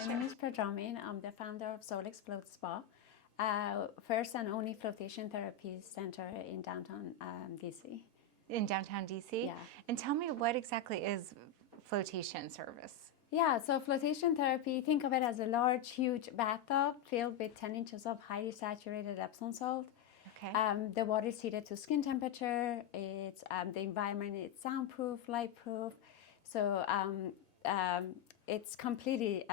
My name is Pedramin. I'm the founder of Solix Float Spa, first and only flotation therapy center in downtown DC. In downtown DC? Yeah. And tell me, what exactly is flotation service? Yeah, so flotation therapy, think of it as a large, huge bathtub filled with 10 inches of highly saturated Epsom salt. Okay. The water is heated to skin temperature. It's the environment is soundproof, lightproof. So it's completely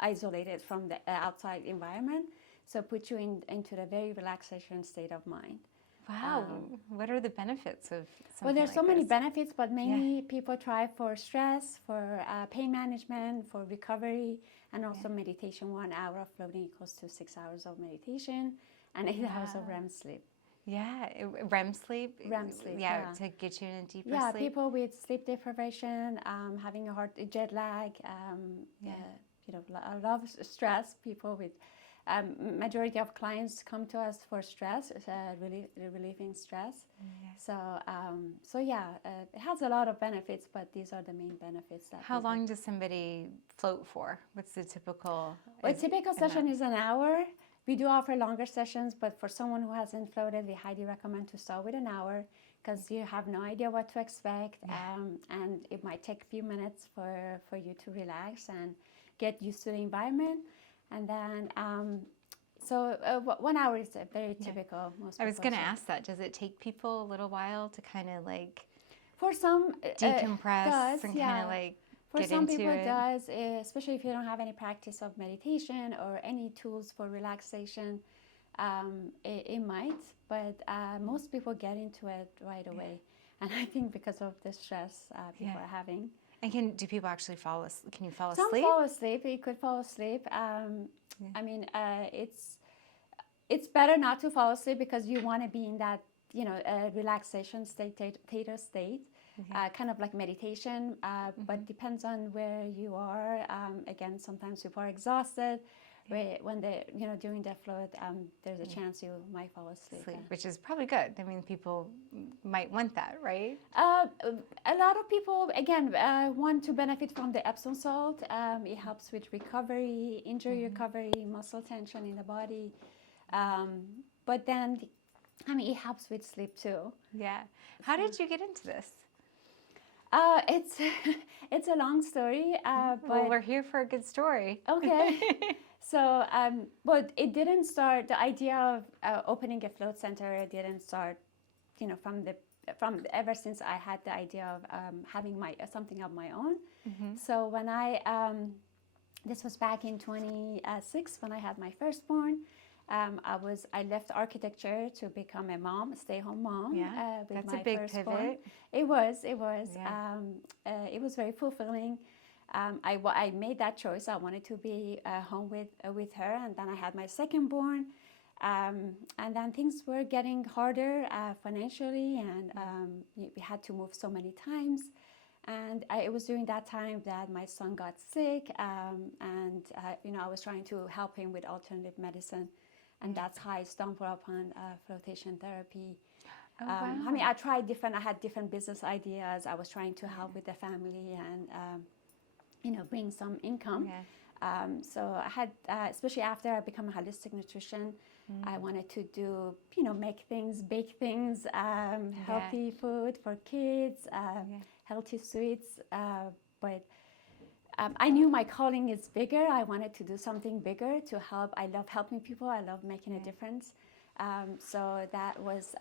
isolated from the outside environment. So it puts you into a very relaxation state of mind. Wow. What are the benefits of something Well, there's like so many this? benefits, but mainly people try for stress, for pain management, for recovery, and also meditation. 1 hour of floating equals to 6 hours of meditation and 8 hours of REM sleep. Yeah, REM sleep? REM sleep, yeah. To get you in a deeper Yeah, sleep? people with sleep deprivation, having a hard jet lag, a lot of stress, people with majority of clients come to us for stress, relieving stress. So it has a lot of benefits, but these are the main benefits. How long does somebody float for? What's the typical? Well, typical session is an hour. We do offer longer sessions, but for someone who hasn't floated, we highly recommend to start with an hour because you have no idea what to expect, and it might take a few minutes for you to relax and get used to the environment. And then, 1 hour is very typical. Most I was people going to say. ask that. Does it take people a little while to kind of like For some, decompress does, and yeah. kind of like For get some into people, it? it does, especially if you don't have any practice of meditation or any tools for relaxation. It might, but most people get into it right away. And I think because of the stress people are having. And do people actually fall asleep? Can you fall Some asleep? fall asleep. You could fall asleep. I mean, it's better not to fall asleep because you want to be in that, relaxation state, theta state, kind of like meditation. But depends on where you are. Again, sometimes people are exhausted. When they, during the float, there's a chance you might fall asleep. Which is probably good. I mean, people might want that, right? A lot of people, again, want to benefit from the Epsom salt. It helps with recovery, injury recovery, muscle tension in the body. But then, it helps with sleep too. Yeah. How did you get into this? It's a long story. Well, but we're here for a good story. Okay. So, but it didn't start, the idea of opening a float center didn't start, from ever since I had the idea of having something of my own. So when this was back in 2006 when I had my firstborn. I left architecture to become a mom, stay-home mom. Yeah, With that's my a big firstborn. pivot. It was. Yeah. It was very fulfilling. I made that choice. I wanted to be home with her, and then I had my secondborn. And then things were getting harder financially, and we had to move so many times. And it was during that time that my son got sick, and I was trying to help him with alternative medicine, and that's how I stumbled upon flotation therapy. Oh, wow. I had different business ideas. I was trying to help with the family and bring some income. Yeah. So I had, especially after I became a holistic nutrition, I wanted to do, make things, bake things, healthy food for kids, healthy sweets. But I knew my calling is bigger. I wanted to do something bigger to help. I love helping people. I love making a difference. So that was,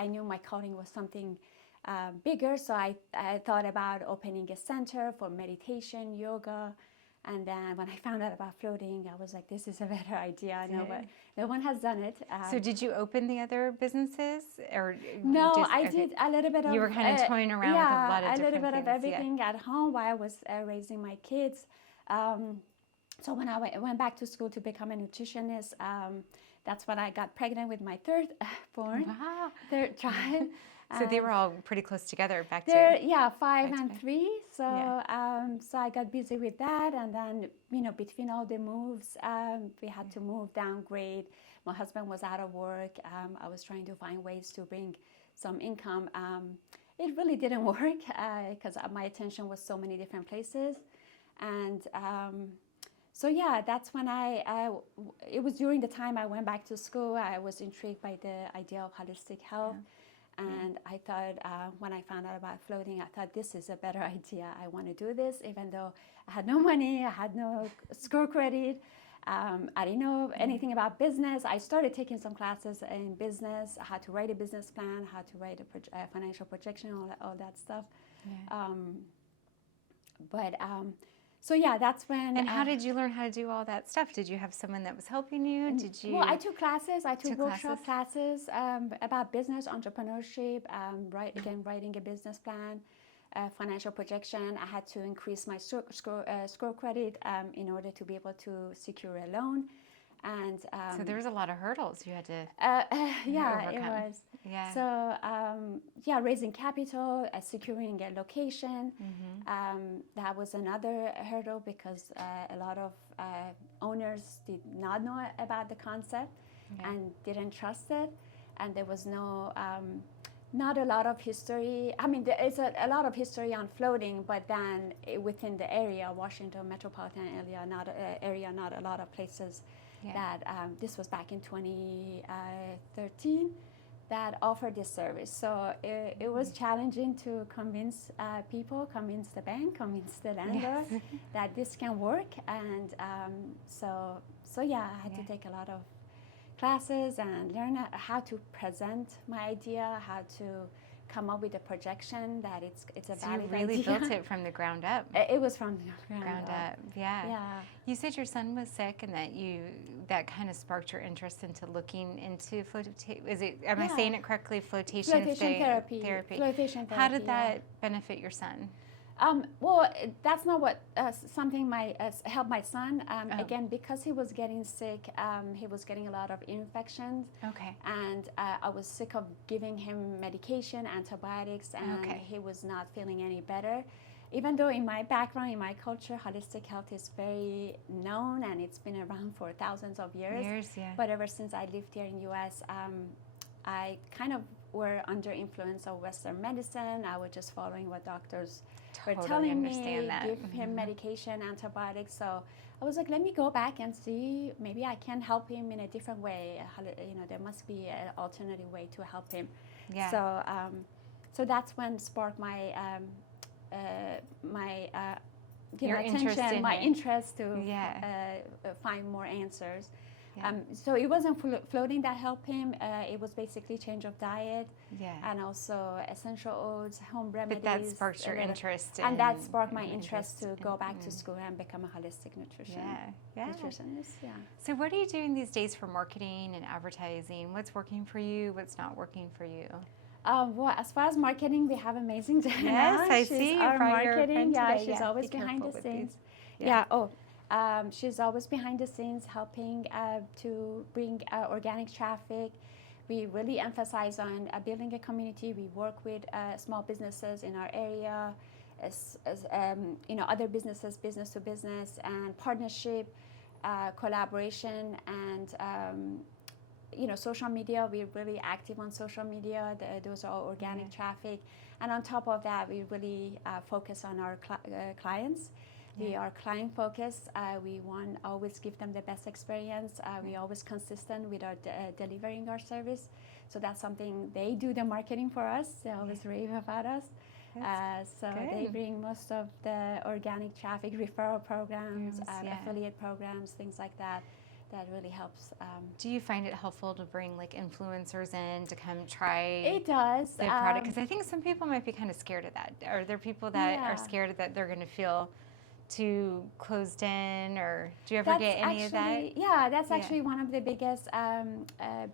I knew my calling was something bigger. So I thought about opening a center for meditation, yoga. And then when I found out about floating, I was like, this is a better idea. I know, but no one has done it. So did you open the other businesses? Or no, I did a little bit of... You were kind of toying around with a lot of different things. Yeah, a little bit of everything at home while I was raising my kids. So when I went back to school to become a nutritionist, that's when I got pregnant with my third-born. Wow. Third child. So they were all pretty close together back to... Yeah, 5 and 3. So so I got busy with that. And then, between all the moves, we had to move, downgrade. My husband was out of work. I was trying to find ways to bring some income. It really didn't work because my attention was so many different places. And so yeah, that's when it was during the time I went back to school. I was intrigued by the idea of holistic health. And I thought, when I found out about floating, I thought this is a better idea. I want to do this, even though I had no money, I had no school credit. I didn't know anything about business. I started taking some classes in business, how to write a business plan, how to write a financial projection, all that stuff. But so yeah, that's when. And how did you learn how to do all that stuff? Did you have someone that was helping you? Did you? Well, I took classes. I took workshop classes about business, entrepreneurship, writing a business plan, financial projection. I had to increase my score credit in order to be able to secure a loan. And so there was a lot of hurdles you had to yeah, overcome. It was. Yeah. So raising capital, securing a location, that was another hurdle because a lot of owners did not know about the concept and didn't trust it, and there was not a lot of history. I mean, there is a lot of history on floating, but then within the area, Washington metropolitan area, not a lot of places. That this was back in 2013 that offered this service. So it was challenging to convince people, convince the bank, convince the landlord that this can work. And so I had to take a lot of classes and learn how to present my idea, how to come up with a projection that it's a valid idea. So you really built it from the ground up. It was from the ground up. Yeah. You said your son was sick, and that kind of sparked your interest into looking into flotation. Am I saying it correctly? Flotation therapy. Flotation therapy. How did that benefit your son? Well, that's not what something helped my son. Again, because he was getting sick, he was getting a lot of infections. Okay. And I was sick of giving him medication, antibiotics, and he was not feeling any better. Even though in my background, in my culture, holistic health is very known and it's been around for thousands of years. But ever since I lived here in the U.S., I kind of were under influence of Western medicine. I was just following what doctors were telling me, give him medication, antibiotics. So I was like, let me go back and see, maybe I can help him in a different way. There must be an alternative way to help him. So that's when sparked my interest to find more answers. So it wasn't floating that helped him. It was basically change of diet, and also essential oils, home remedies. But that sparked your interest, and that sparked my interest to go back to school and become a holistic nutritionist. So what are you doing these days for marketing and advertising? What's working for you? What's not working for you? Well, as far as marketing, we have amazing Diana. Yes, I see. Our marketing, today. She's always behind the scenes. She's always behind the scenes helping to bring organic traffic. We really emphasize on building a community. We work with small businesses in our area, other businesses, business to business, and partnership, collaboration, and social media. We're really active on social media. Those are all organic traffic. And on top of that, we really focus on our clients. We are client focused. We want always give them the best experience. We always consistent with our delivering our service. So that's something they do the marketing for us. They always rave about us. They bring most of the organic traffic, referral programs, affiliate programs, things like that. That really helps. Do you find it helpful to bring like influencers in to come try it does the product? Because I think some people might be kind of scared of that. Are there people that are scared that they're going to feel too closed in, or do you ever get any of that? Yeah, that's actually one of the biggest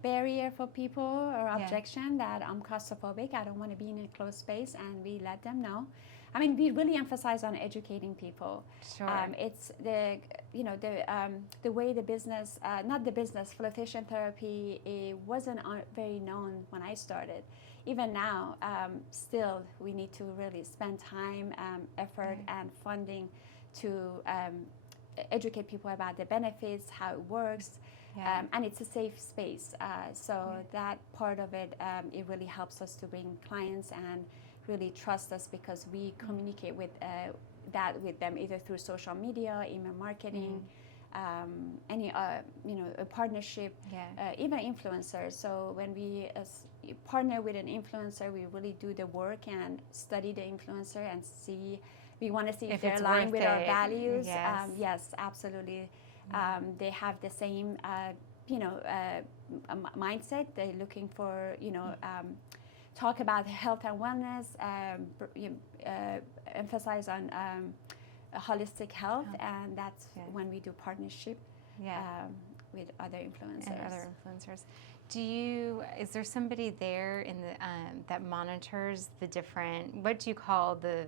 barrier for people or objection, that I'm claustrophobic. I don't want to be in a closed space, and we let them know. I mean, we really emphasize on educating people. Sure. It's the way the business, not the business, flotation therapy, it wasn't very known when I started. Even now, still, we need to really spend time, effort, and funding to educate people about the benefits, how it works, and it's a safe space. That part of it, it really helps us to bring clients and really trust us, because we communicate with that with them either through social media, email marketing, any a partnership, even influencers. So when we partner with an influencer, we really do the work and study the influencer and see. We want to see if they're aligned with our values. Yes, absolutely. They have the same mindset. They're looking for talk about health and wellness, emphasize on holistic health, and that's when we do partnership with other influencers. Is there somebody there in the that monitors the different, what do you call the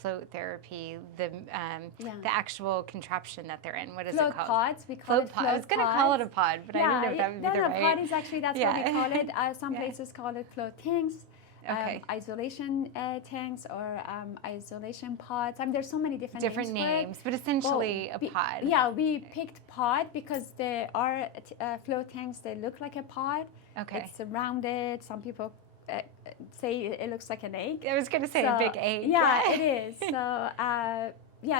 float therapy, the actual contraption that they're in? What is float it called? Pods. We call it float pods. I was going to call it a pod, but I didn't know if that would be the right. Pod is actually, that's what we call it. Some places call it float tanks, isolation tanks, or isolation pods. there's so many different names, but essentially a pod. Yeah, we picked pod because there are float tanks. They look like a pod. Okay. It's rounded. Some people say it looks like an egg. I was going to say a big egg. Yeah, it is. So,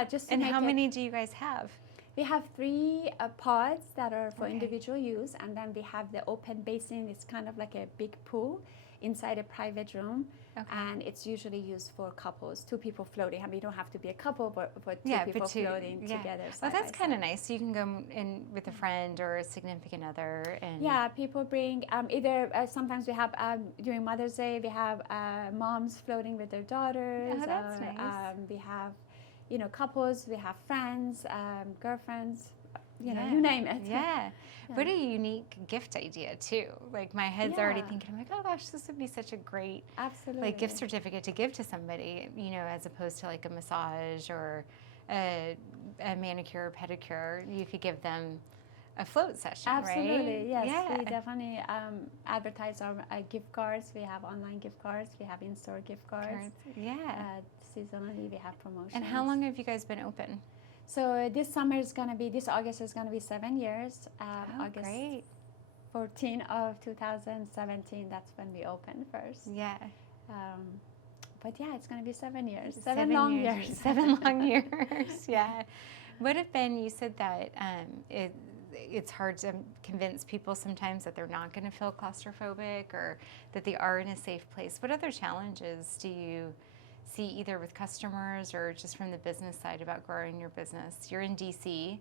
just to and how many do you guys have? We have 3 pods that are for individual use, and then we have the open basin. It's kind of like a big pool inside a private room, and it's usually used for couples, 2 people floating. We don't have to be a couple, but 2 people floating together. Well, that's kind of nice. So you can go in with a friend or a significant other. And people bring either. Sometimes we have during Mother's Day, we have moms floating with their daughters. Oh, that's nice. We have, couples. We have friends, girlfriends. You name it. Yeah. What a unique gift idea too. Like my head's already thinking, I'm like, oh gosh, this would be such a great gift certificate to give to somebody, as opposed to like a massage or a manicure or pedicure. You could give them a float session, Absolutely, right? yes. We definitely advertise our gift cards. We have online gift cards. We have in-store gift cards. Seasonally, we have promotions. And how long have you guys been open? So this August is going to be 7 years. August 14 of 2017, that's when we opened first. Yeah. But it's going to be 7 years. 7 long years. 7 long years, yeah. What have been, you said that it's hard to convince people sometimes that they're not going to feel claustrophobic or that they are in a safe place. What other challenges do you see either with customers or just from the business side about growing your business? You're in DC,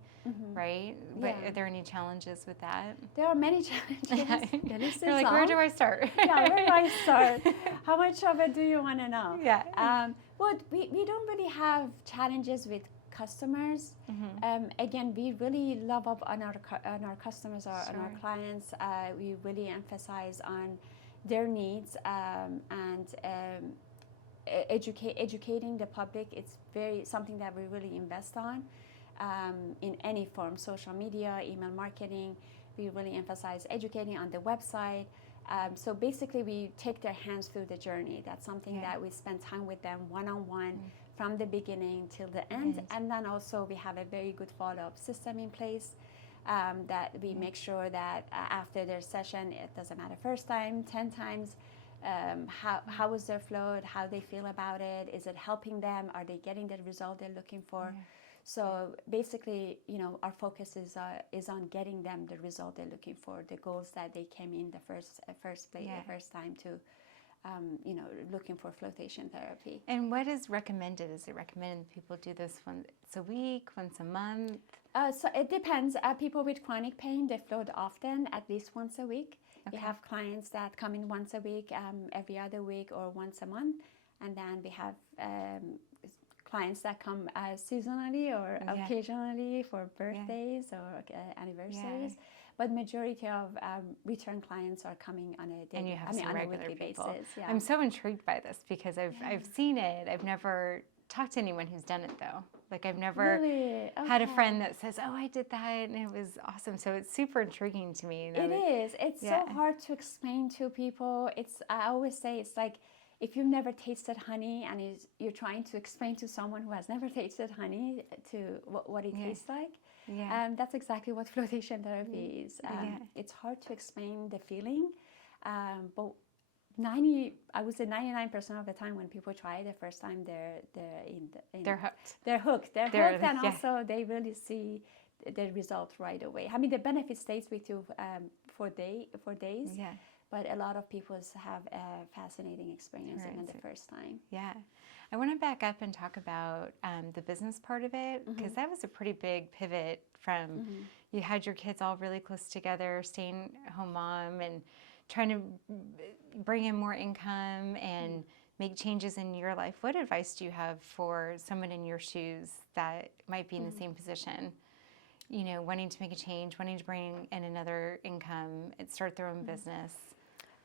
right? But are there any challenges with that? There are many challenges. The list You're like, where do I start? Where do I start? How much of it do you want to know? Yeah. Well, we don't really have challenges with customers. Again, we really love on our customers, on our clients. We really emphasize on their needs and educating the public. It's something that we really invest on in any form, social media, email marketing. We really emphasize educating on the website. So basically we take their hands through the journey. That's something that we spend time with them one-on-one from the beginning till the end. And then also we have a very good follow-up system in place that we make sure that after their session, it doesn't matter first time, 10 times, how was their float, how they feel about it, is it helping them, are they getting the result they're looking for? So basically, our focus is on getting them the result they're looking for, the goals that they came in the first place, the first time to, looking for flotation therapy. And what is recommended? Is it recommended people do this once a week, once a month? So it depends. People with chronic pain, they float often, at least once a week. We have clients that come in once a week, every other week, or once a month. And then we have clients that come seasonally or occasionally for birthdays or anniversaries. But majority of return clients are coming on a daily, and you have some regular people. Basis. Yeah. I'm so intrigued by this because I've seen it. I've never talked to anyone who's done it though. Like I've never had a friend that says, "Oh, I did that and it was awesome." So it's super intriguing to me. It is. It's so hard to explain to people. I always say it's like if you've never tasted honey and you're trying to explain to someone who has never tasted honey to what it tastes like. That's exactly what flotation therapy is. It's hard to explain the feeling, but I would say 99% of the time when people try it the first time, they're hooked. They're hooked, and also they really see the result right away. I mean, the benefit stays with you for days. Yeah. But a lot of people have a fascinating experience even the first time. Yeah. I want to back up and talk about the business part of it, because that was a pretty big pivot from you had your kids all really close together, staying home mom and trying to bring in more income and make changes in your life. What advice do you have for someone in your shoes that might be in the same position? You know, wanting to make a change, wanting to bring in another income, and start their own business.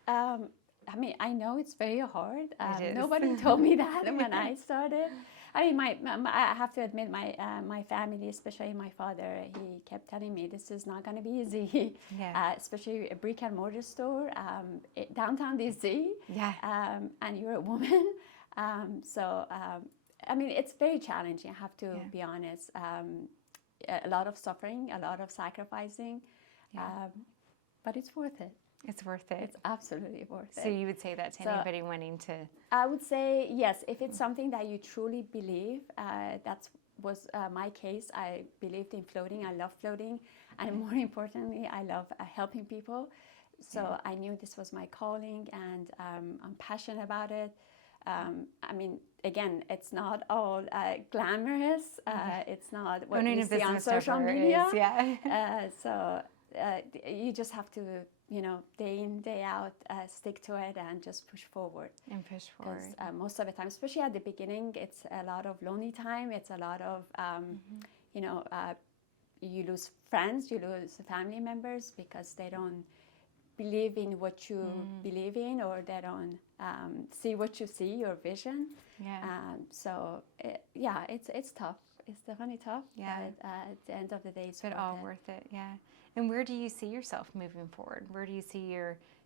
I mean, I know it's very hard. It is. Nobody told me that when I started. I mean, I have to admit, my family, especially my father, he kept telling me this is not going to be easy. Yeah. Especially a brick and mortar store, downtown DC. Yeah. And you're a woman, I mean, it's very challenging. I have to be honest. A lot of suffering, a lot of sacrificing, but it's worth it. It's worth it. It's absolutely worth it. So you would say that to anybody wanting to? I would say yes. If it's something that you truly believe, that was my case. I believed in floating. I love floating. And more importantly, I love helping people. So I knew this was my calling, and I'm passionate about it. I mean, again, it's not all glamorous. It's not what you see on social media. You just have to, you know, day in, day out, stick to it and just push forward. And push forward. Because most of the time, especially at the beginning, it's a lot of lonely time. It's a lot of, you know, you lose friends, you lose family members because they don't believe in what you believe in, or they don't see what you see, your vision. It's tough. It's definitely tough. Yeah. But at the end of the day, it's worth it. Yeah. And where do you see yourself moving forward? Where do you see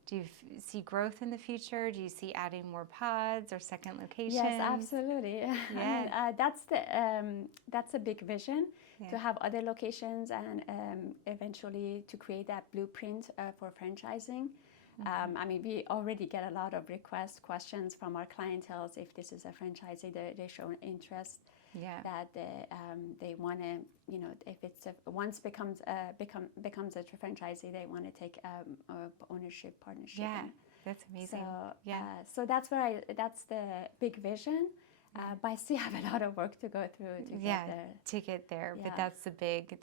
do you see growth in the future? Do you see adding more pods or second locations? Yes, absolutely. Yeah. I mean, that's a big vision, to have other locations and eventually to create that blueprint for franchising. I mean, we already get a lot of questions from our clientele if this is a franchisee, they show interest. That they want to, you know, if it's once becomes a franchisee, they want to take ownership partnership. Yeah, that's amazing. So that's that's the big vision. But I still have a lot of work to go through to get there. To get there. But that's the big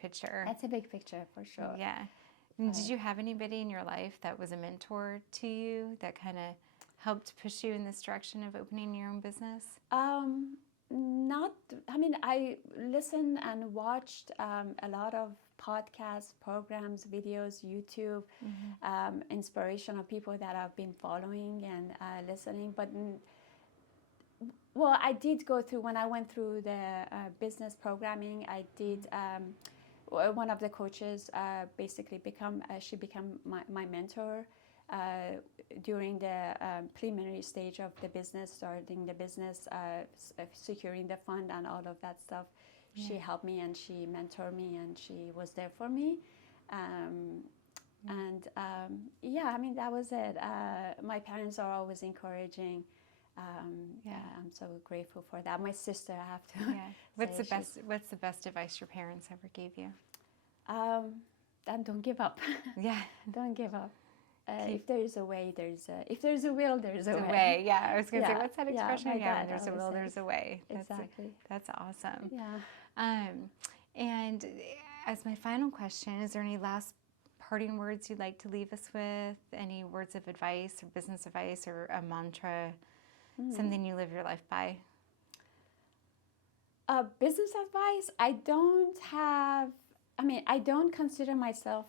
picture. That's a big picture for sure. Yeah. And did you have anybody in your life that was a mentor to you that kind of helped push you in this direction of opening your own business? I listened and watched a lot of podcasts, programs, videos, YouTube, inspirational people that I've been following and listening. But, I did go through, when I went through the business programming, I did, one of the coaches basically became my mentor. During the preliminary stage of the business, starting the business, securing the fund and all of that stuff, she helped me and she mentored me and she was there for me. I mean, that was it. My parents are always encouraging. I'm so grateful for that. My sister, I have to. What's the best advice your parents ever gave you? And don't give up. Don't give up. If there is a way, if there's a will, there's a way. Yeah, I was going to say, what's that expression again? There's a will, there's a way. Exactly. That's awesome. Yeah. And as my final question, is there any last parting words you'd like to leave us with? Any words of advice or business advice or a mantra, something you live your life by? Business advice, I don't consider myself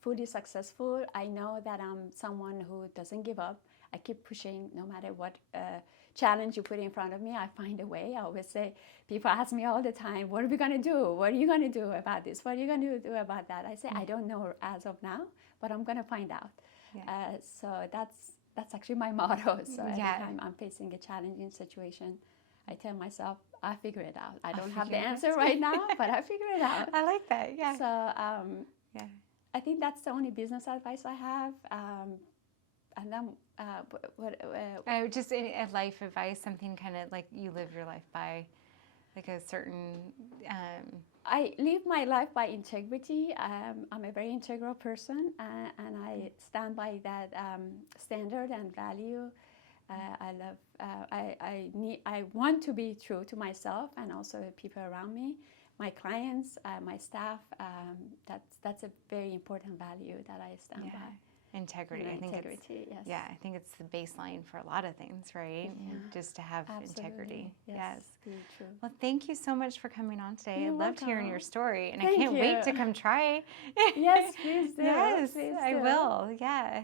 fully successful. I know that I'm someone who doesn't give up. I keep pushing no matter what challenge you put in front of me. I find a way. I always say, people ask me all the time, what are we going to do? What are you going to do about this? What are you going to do about that? I say, I don't know as of now, but I'm going to find out. So that's actually my motto. So every time I'm facing a challenging situation, I tell myself, I'll figure it out. I don't have the answer right now, but I'll figure it out. I like that. Yeah. So I think that's the only business advice I have. And then just a life advice, something kind of like you live your life by. like a certain... I live my life by integrity. I'm a very integral person, and I stand by that standard and value. I love. I want to be true to myself and also the people around me, my clients, my staff. That's a very important value that I stand by. Integrity. I think integrity, yes. Yeah, I think it's the baseline for a lot of things, right? Yeah. Just to have integrity. Yes. Very true. Well, thank you so much for coming on today. You're I loved hearing welcome. your story, and Thank I can't you. wait to come try. Yes, please do. Yes, Please I do. will. Yeah.